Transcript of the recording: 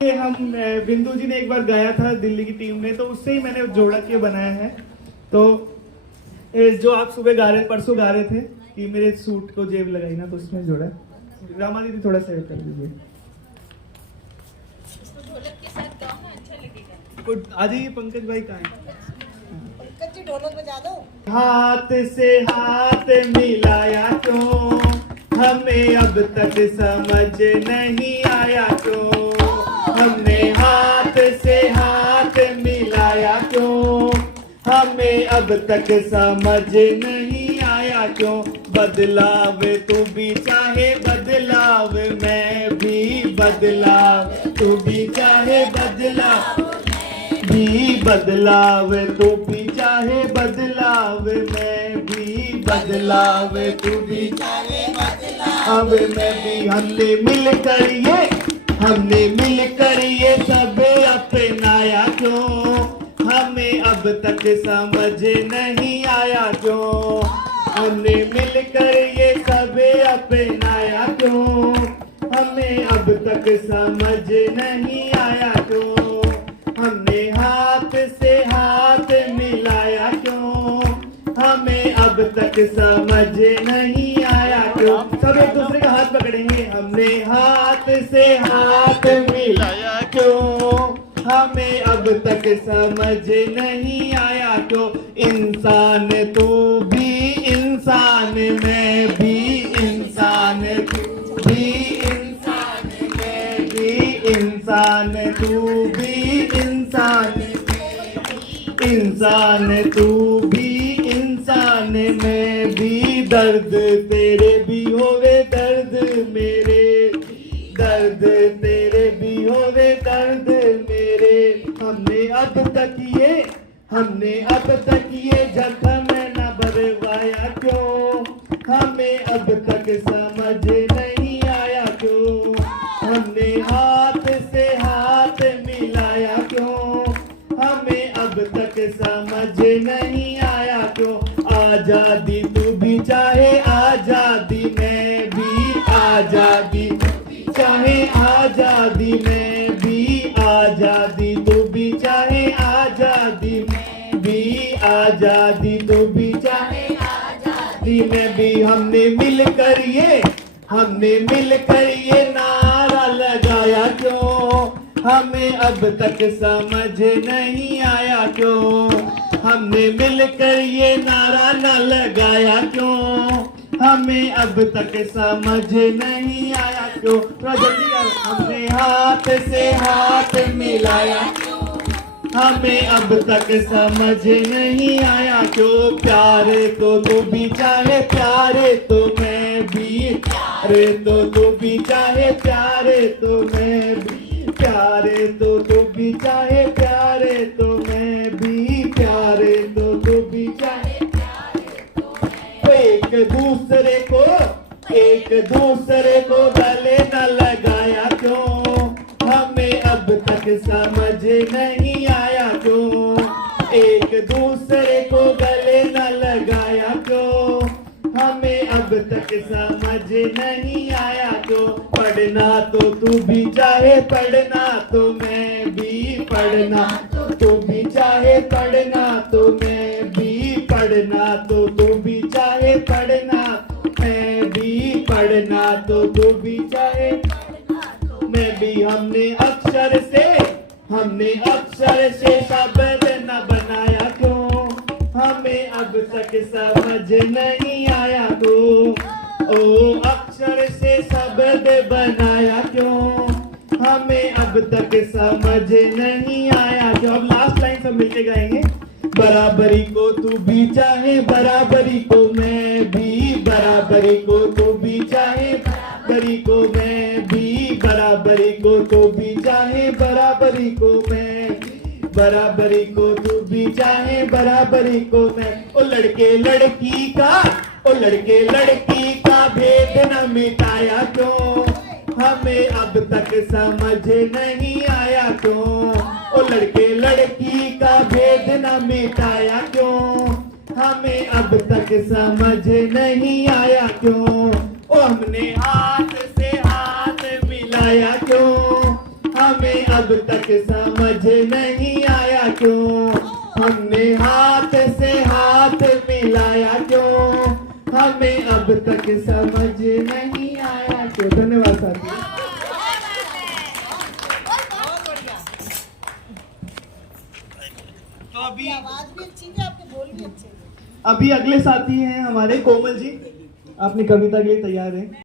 हम बिंदु जी ने एक बार गाया था दिल्ली की टीम ने, तो उससे ही मैंने जोड़ा के बनाया है। तो जो आप सुबह गा रहे परसों गा रहे थे कि मेरे सूट को जेब लगाई ना, तो उसमें जोड़ा। रामा दीदी थोड़ा सा कर दीजिए। आ जाइए पंकज भाई, कहाँ है? पंकज जी ढोलक बजा दो। हाथ से हाथ मिलाया क्यों, हमें अब तक समझ नहीं आया क्यों। हमने हाथ से हाथ मिलाया क्यों, हमें अब तक समझ नहीं आया क्यों। बदलाव तू भी चाहे बदलाव मैं भी, बदलाव तू भी चाहे बदलाव भी, बदलाव तू भी चाहे बदलाव मैं भी, बदलाव तू भी चाहे बदलाव मैं भी। हमने मिलकर ये सब अपनाया क्यों, हमें अब तक समझ नहीं आया क्यों। हमने मिलकर ये सब अपनाया क्यों, हमें अब तक समझ नहीं आया क्यों। हमने हाथ से हाथ मिलाया क्यों, हमें अब तक समझ नहीं आया क्यों। सब एक दूसरे का हाथ पकड़ेंगे। हमने हाथ से हाथ मिलाया क्यों, हमें अब तक समझ नहीं आया क्यों। इंसान तू भी इंसान, मैं भी इंसान, तू भी इंसान, मैं भी इंसान, तू भी इंसान, इंसान तू भी इंसान, मैं भी। दर्द तेरे भी होवे दर्द मेरे, दर्द तेरे भी होवे दर्द मेरे। हमने अब तक ये जख्म न भरवाया क्यों, हमें अब तक समझ नहीं आया क्यों। हमने हाथ से हाथ मिलाया क्यों, हमें अब तक समझ नहीं आया क्यों। आजादी तू भी चाहे आजादी मैं भी, आजादी चाहे आजादी मैं भी, आजादी तू भी चाहे आजादी मैं भी, आजादी तू भी चाहे आजादी मैं भी। हमने मिलकर ये नारा लगाया क्यों, हमें अब तक समझ नहीं आया क्यों। हमने मिलकर ये नारा न लगाया क्यों, हमें अब तक समझ नहीं आया क्यों। थोड़ा जल्दी कर। हमने हाथ से हाथ मिलाया क्यों, हमें अब तक समझ नहीं आया क्यों। प्यारे तो तू भी चाहे प्यारे तो मैं भी, प्यारे तो तू भी चाहे प्यारे तो मैं भी, प्यारे तो तू भी चाहे प्यारे तो मैं भी, प्यारे तो तू भी चाहे एक दूसरे को गले न लगाया क्यों, हमें अब तक समझ नहीं आया क्यों। एक दूसरे को गले न लगाया क्यों, हमें अब तक समझ नहीं आया क्यों। पढ़ना तो तू भी चाहे पढ़ना तो मैं भी, पढ़ना तो तू भी चाहे पढ़ना तो मैं भी, पढ़ना तो तू भी चाहे पढ़ना मैं भी, पढ़ना तो तू भी चाहे मैं भी। हमने अक्षर से शब्द न बनाया क्यों, हमें अब तक समझ नहीं आया क्यों। ओ अक्षर से शब्द बनाया क्यों, हमें अब तक समझ नहीं आया क्यों। अब लास्ट लाइन सब मिलके गाएंगे। बराबरी को तू भी चाहे बराबरी को मैं भी, बराबरी को तू भी चाहे बराबरी को मैं भी, बराबरी को तू भी चाहे बराबरी को मैं, बराबरी को तू भी चाहे बराबरी को मैं। ओ लड़के लड़की का भेद न मिटाया क्यों, हमें अब तक समझ नहीं आया क्यों। ओ लड़के लड़की का भेद न मिटाया क्यों, हमें अब तक समझ नहीं आया क्यों। ओ हमने हाथ से हाथ मिलाया क्यों, हमें अब तक समझ नहीं आया क्यों, हमने हाथ से हाथ मिलाया क्यों, हमें अब तक समझ नहीं आया क्यों। धन्यवाद साथी। बहुत बढ़िया। तो अभी आवाज भी अच्छी है, आपके बोल भी अच्छे हैं। अभी अगले साथी हैं हमारे कोमल जी, अपनी कविता के लिए तैयार हैं।